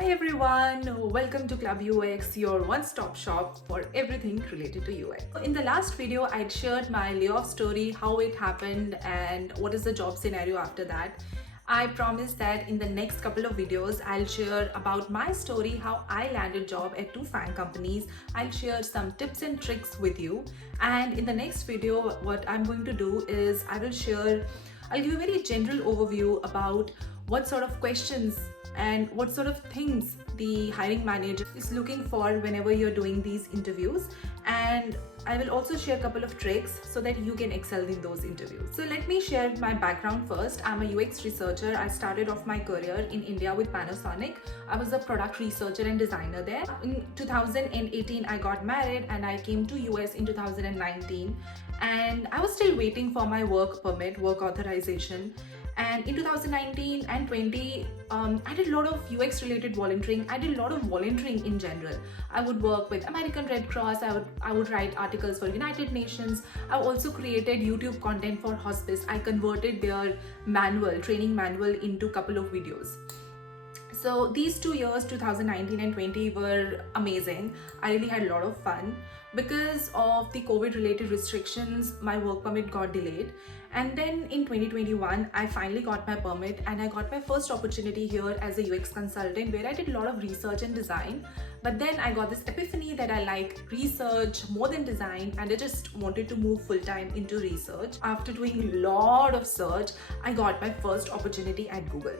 Hi everyone, welcome to Club UX, your one-stop shop for everything related to UX. In the last video, I'd shared my layoff story, how it happened and what is the job scenario after that. I promise that in the next couple of videos, I'll share about my story, how I landed job at two FAANG companies. I'll share some tips and tricks with you. And in the next video, what I'm going to do is I'll give you a very general overview about what sort of questions and what sort of things the hiring manager is looking for whenever you're doing these interviews, and I will also share a couple of tricks so that you can excel in those interviews. So let me share my background first. I'm a UX researcher. I started off my career in India with Panasonic. I was a product researcher and designer there. In 2018 I got married and I came to US in 2019, and I was still waiting for my work permit, work authorization. And in 2019 and 20, I did a lot of UX related volunteering. I did a lot of volunteering in general. I would work with American Red Cross. I would write articles for United Nations. I also created YouTube content for hospice. I converted their training manual into a couple of videos. So these 2 years, 2019 and 20, were amazing. I really had a lot of fun. Because of the COVID related restrictions, my work permit got delayed. And then in 2021, I finally got my permit and I got my first opportunity here as a UX consultant, where I did a lot of research and design. But then I got this epiphany that I like research more than design, and I just wanted to move full time into research. After doing a lot of search, I got my first opportunity at Google.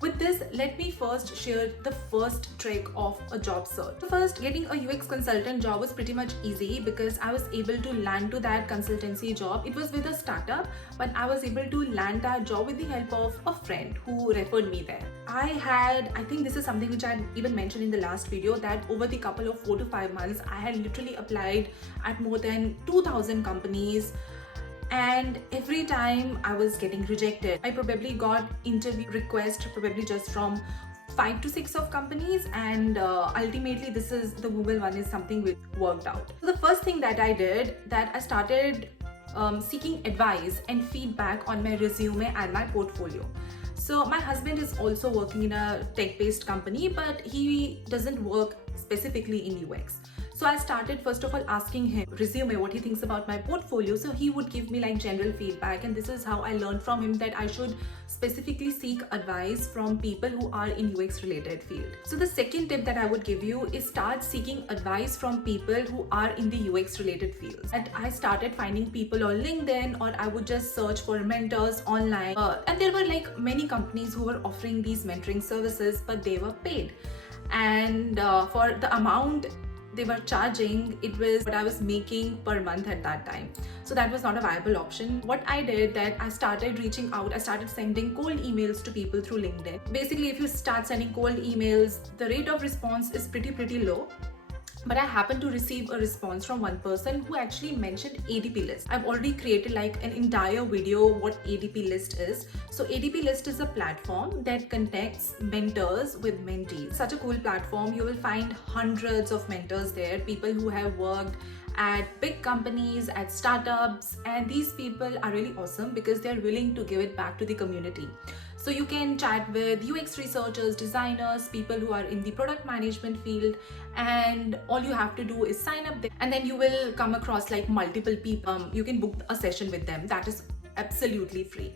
With this, let me first share the first trick of a job search. First, getting a UX consultant job was pretty much easy because I was able to land to that consultancy job. It was with a startup, but I was able to land that job with the help of a friend who referred me there. I think this is something which I even mentioned in the last video, that over the couple of 4 to 5 months, I had literally applied at more than 2,000 companies. And every time I was getting rejected. I probably got interview requests probably just from 5 to 6 of companies, and ultimately the Google one is something which worked out. So the first thing that I did, that I started seeking advice and feedback on my resume and my portfolio. So my husband is also working in a tech-based company, but he doesn't work specifically in UX. So I started first of all asking him resume what he thinks about my portfolio. So he would give me like general feedback, and this is how I learned from him that I should specifically seek advice from people who are in UX related field. So the second tip that I would give you is start seeking advice from people who are in the UX related fields. And I started finding people on LinkedIn, or I would just search for mentors online. And there were like many companies who were offering these mentoring services, but they were paid. And for the amount they were charging, it was what I was making per month at that time. So that was not a viable option. What I did, that I started reaching out, I started sending cold emails to people through LinkedIn. Basically, if you start sending cold emails, the rate of response is pretty low. But I happened to receive a response from one person who actually mentioned ADP list. I've already created like an entire video what ADP list is. So ADP list is a platform that connects mentors with mentees. Such a cool platform. You will find hundreds of mentors there, people who have worked at big companies, at startups, and these people are really awesome because they're willing to give it back to the community. So you can chat with UX researchers, designers, people who are in the product management field, and all you have to do is sign up there, and then you will come across like multiple people. You can book a session with them. That is absolutely free.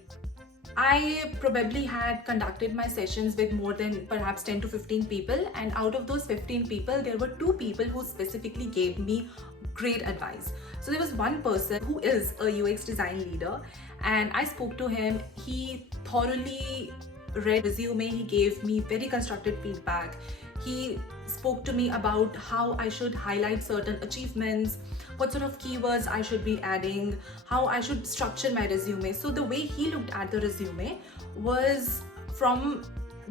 I probably had conducted my sessions with more than perhaps 10 to 15 people, and out of those 15 people, there were 2 people who specifically gave me great advice. So there was one person who is a UX design leader, and I spoke to him. He thoroughly read resume. He gave me very constructive feedback. He spoke to me about how I should highlight certain achievements, what sort of keywords I should be adding, how I should structure my resume. So the way he looked at the resume was from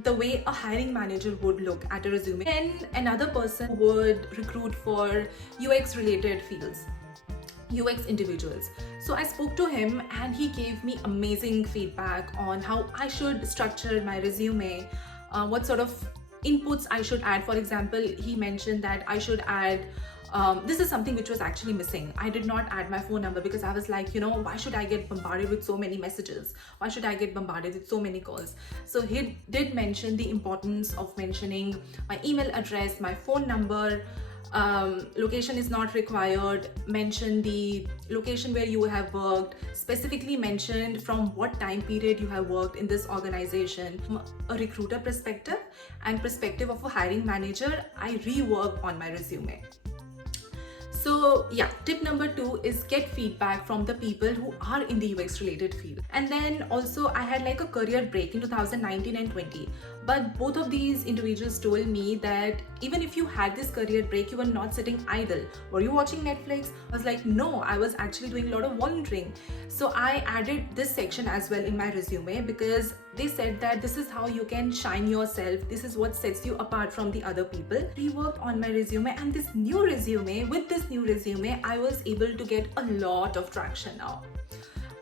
the way a hiring manager would look at a resume. Then another person would recruit for UX related fields, UX individuals. So I spoke to him and he gave me amazing feedback on how I should structure my resume, what sort of inputs I should add. For example, he mentioned that I should add this is something which was actually missing. I did not add my phone number because I was like, why should I get bombarded with so many messages? Why should I get bombarded with so many calls? So he did mention the importance of mentioning my email address, my phone number, location is not required, mention the location where you have worked, specifically mentioned from what time period you have worked in this organization. From a recruiter perspective and perspective of a hiring manager, I rework on my resume. So yeah, tip number 2 is get feedback from the people who are in the UX related field. And then also I had like a career break in 2019 and 20. But both of these individuals told me that even if you had this career break, you were not sitting idle. Were you watching Netflix? I was like, no, I was actually doing a lot of volunteering. So I added this section as well in my resume because they said that this is how you can shine yourself. This is what sets you apart from the other people. Reworked on my resume, and with this new resume, I was able to get a lot of traction now.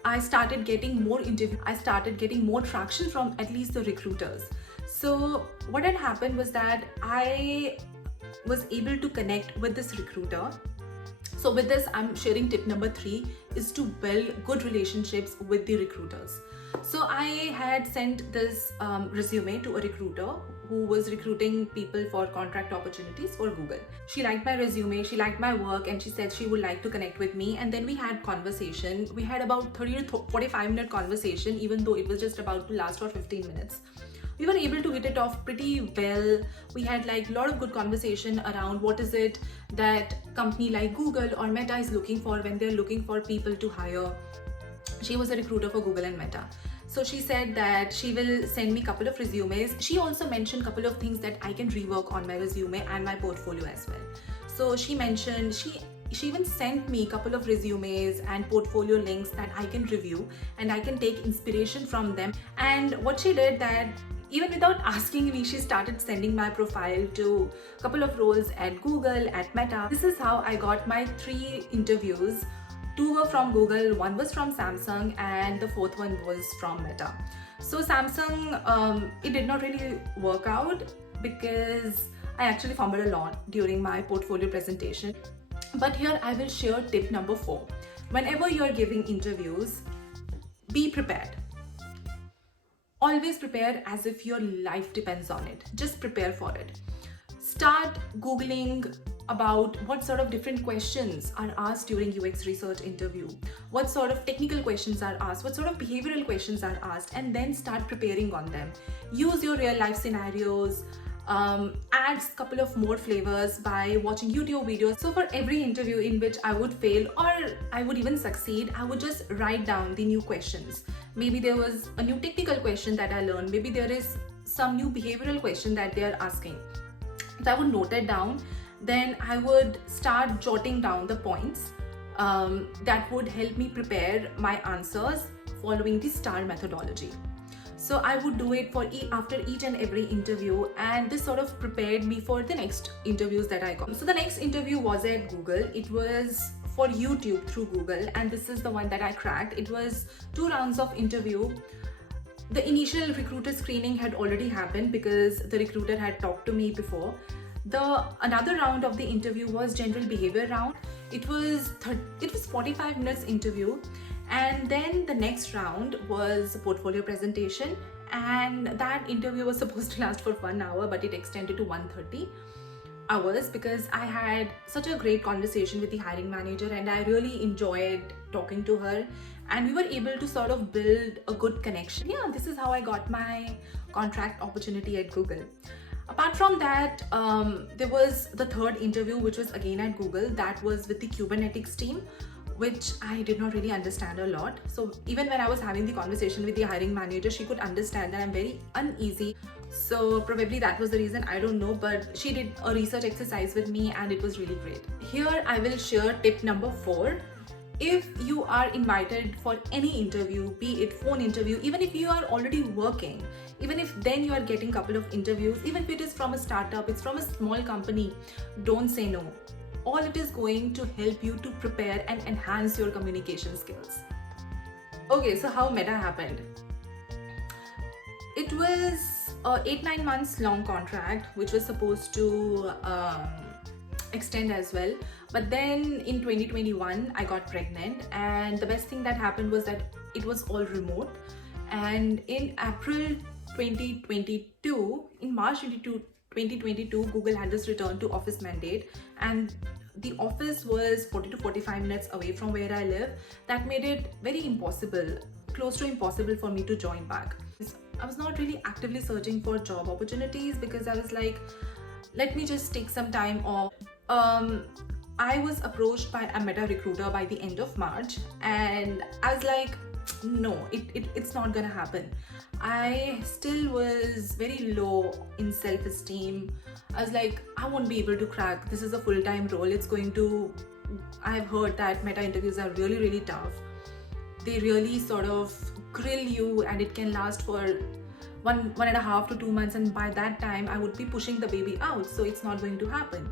I started getting more interviews. I started getting more traction from at least the recruiters. So what had happened was that I was able to connect with this recruiter. So with this, I'm sharing tip number 3 is to build good relationships with the recruiters. So I had sent this resume to a recruiter who was recruiting people for contract opportunities for Google. She liked my resume, she liked my work, and she said she would like to connect with me. And then we had conversation. We had about 30 to 45-minute conversation, even though it was just about to last for 15 minutes. We were able to hit it off pretty well. We had like a lot of good conversation around what is it that company like Google or Meta is looking for when they're looking for people to hire. She was a recruiter for Google and Meta. So she said that she will send me a couple of resumes. She also mentioned a couple of things that I can rework on my resume and my portfolio as well. So she mentioned, she even sent me a couple of resumes and portfolio links that I can review and I can take inspiration from them. And what she did that even without asking me, she started sending my profile to a couple of roles at Google, at Meta. This is how I got my 3 interviews. 2 were from Google, 1 was from Samsung, and the 4th one was from Meta. So Samsung, it did not really work out because I actually fumbled a lot during my portfolio presentation. But here I will share tip number 4. Whenever you're giving interviews, be prepared. Always prepare as if your life depends on it. Just prepare for it. Start Googling about what sort of different questions are asked during UX research interview, what sort of technical questions are asked, what sort of behavioral questions are asked, and then start preparing on them. Use your real life scenarios, add a couple of more flavors by watching YouTube videos. So for every interview in which I would fail or I would even succeed, I would just write down the new questions. Maybe there was a new technical question that I learned, maybe there is some new behavioral question that they are asking. So I would note it down. Then I would start jotting down the points that would help me prepare my answers following the STAR methodology. So I would do it for after each and every interview, and this sort of prepared me for the next interviews that I got. So the next interview was at Google. It was for YouTube through Google, and this is the one that I cracked. It was 2 rounds of interview. The initial recruiter screening had already happened because the recruiter had talked to me before. Another round of the interview was general behavior round. It was 45 minutes interview, and then the next round was portfolio presentation, and that interview was supposed to last for 1 hour, but it extended to 130 hours because I had such a great conversation with the hiring manager and I really enjoyed talking to her, and we were able to sort of build a good connection. Yeah, this is how I got my contract opportunity at Google. Apart from that, there was the 3rd interview, which was again at Google. That was with the Kubernetes team, which I did not really understand a lot. So even when I was having the conversation with the hiring manager, she could understand that I'm very uneasy. So probably that was the reason, I don't know, but she did a research exercise with me and it was really great. Here I will share tip number 4. If you are invited for any interview, be it phone interview, even if you are already working, even if then you are getting a couple of interviews, even if it is from a startup, it's from a small company, don't say no. All it is going to help you to prepare and enhance your communication skills. Okay, so how Meta happened? It was a 8-9 months long contract which was supposed to extend as well. But then in 2021 I got pregnant, and the best thing that happened was that it was all remote. And in April 2022, in March 2022, Google had this return to office mandate, and the office was 40 to 45 minutes away from where I live. That made it very impossible, close to impossible for me to join back. I was not really actively searching for job opportunities because I was like, let me just take some time off. I was approached by a Meta recruiter by the end of March, and I was like, no, it's not gonna happen. I still was very low in self-esteem. I was like, I won't be able to crack. This is a full-time role. I've heard that Meta interviews are really, really tough. They really sort of grill you, and it can last for one and a half to 2 months, and by that time I would be pushing the baby out, so it's not going to happen.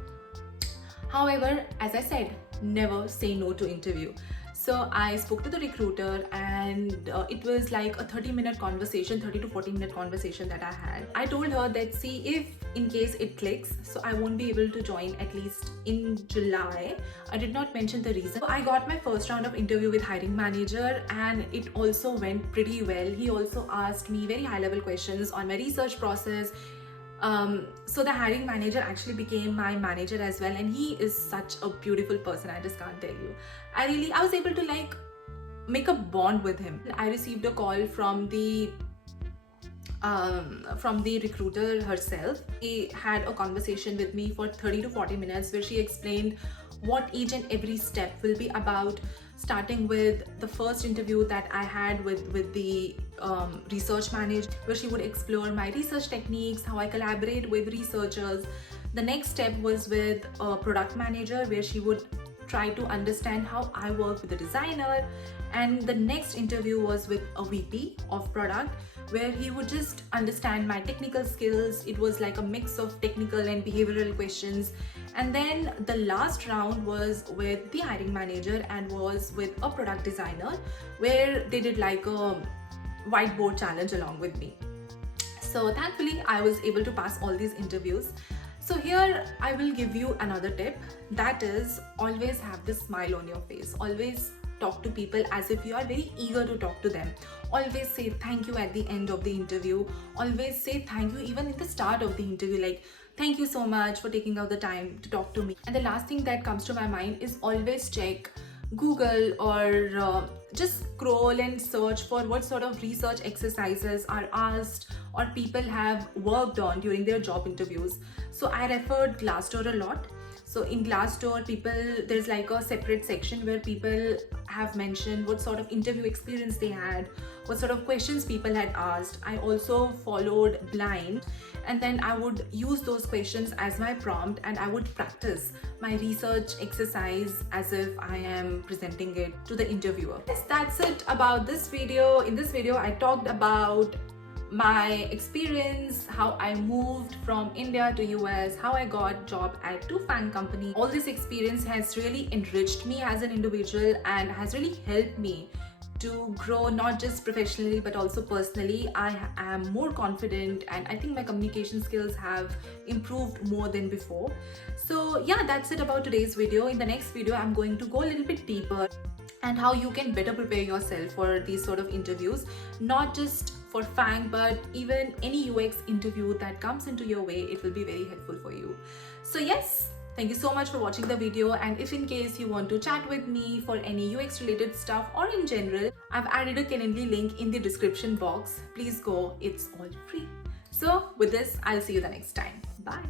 However, as I said, never say no to interview. So I spoke to the recruiter, and it was like a 30 to 40 minute conversation that I had. I told her that, see, if in case it clicks, so I won't be able to join at least in July. I did not mention the reason. So I got my first round of interview with hiring manager, and it also went pretty well. He also asked me very high level questions on my research process. So the hiring manager actually became my manager as well, and he is such a beautiful person. I just can't tell you. I was able to like make a bond with him. I received a call from the recruiter herself. She had a conversation with me for 30 to 40 minutes where she explained what each and every step will be about, starting with the first interview that I had with the research manager, where she would explore my research techniques, how I collaborate with researchers. The next step was with a product manager, where she would try to understand how I work with the designer. And the next interview was with a VP of product, where he would just understand my technical skills. It was like a mix of technical and behavioral questions. And then the last round was with the hiring manager and was with a product designer, where they did like a whiteboard challenge along with me. So thankfully I was able to pass all these interviews. So here I will give you another tip, that is, always have this smile on your face. Always talk to people as if you are very eager to talk to them. Always say thank you at the end of the interview. Always say thank you even at the start of the interview, like, thank you so much for taking out the time to talk to me. And the last thing that comes to my mind is always check Google or just scroll and search for what sort of research exercises are asked or people have worked on during their job interviews. So I referred Glassdoor a lot. So in Glassdoor, there's like a separate section where people have mentioned what sort of interview experience they had, what sort of questions people had asked. I also followed Blind, and then I would use those questions as my prompt, and I would practice my research exercise as if I am presenting it to the interviewer. Yes, that's it about this video. In this video, I talked about my experience, how I moved from India to US, how I got job at 2 FAANG company. All this experience has really enriched me as an individual and has really helped me to grow, not just professionally but also personally. I am more confident, and I think my communication skills have improved more than before. So yeah, that's it about today's video. In the next video, I'm going to go a little bit deeper and how you can better prepare yourself for these sort of interviews, not just for FAANG but even any UX interview that comes into your way. It will be very helpful for you. So yes, thank you so much for watching the video, and if in case you want to chat with me for any UX related stuff or in general, I've added a Calendly link in the description box. Please go, it's all free. So with this, I'll see you the next time. Bye.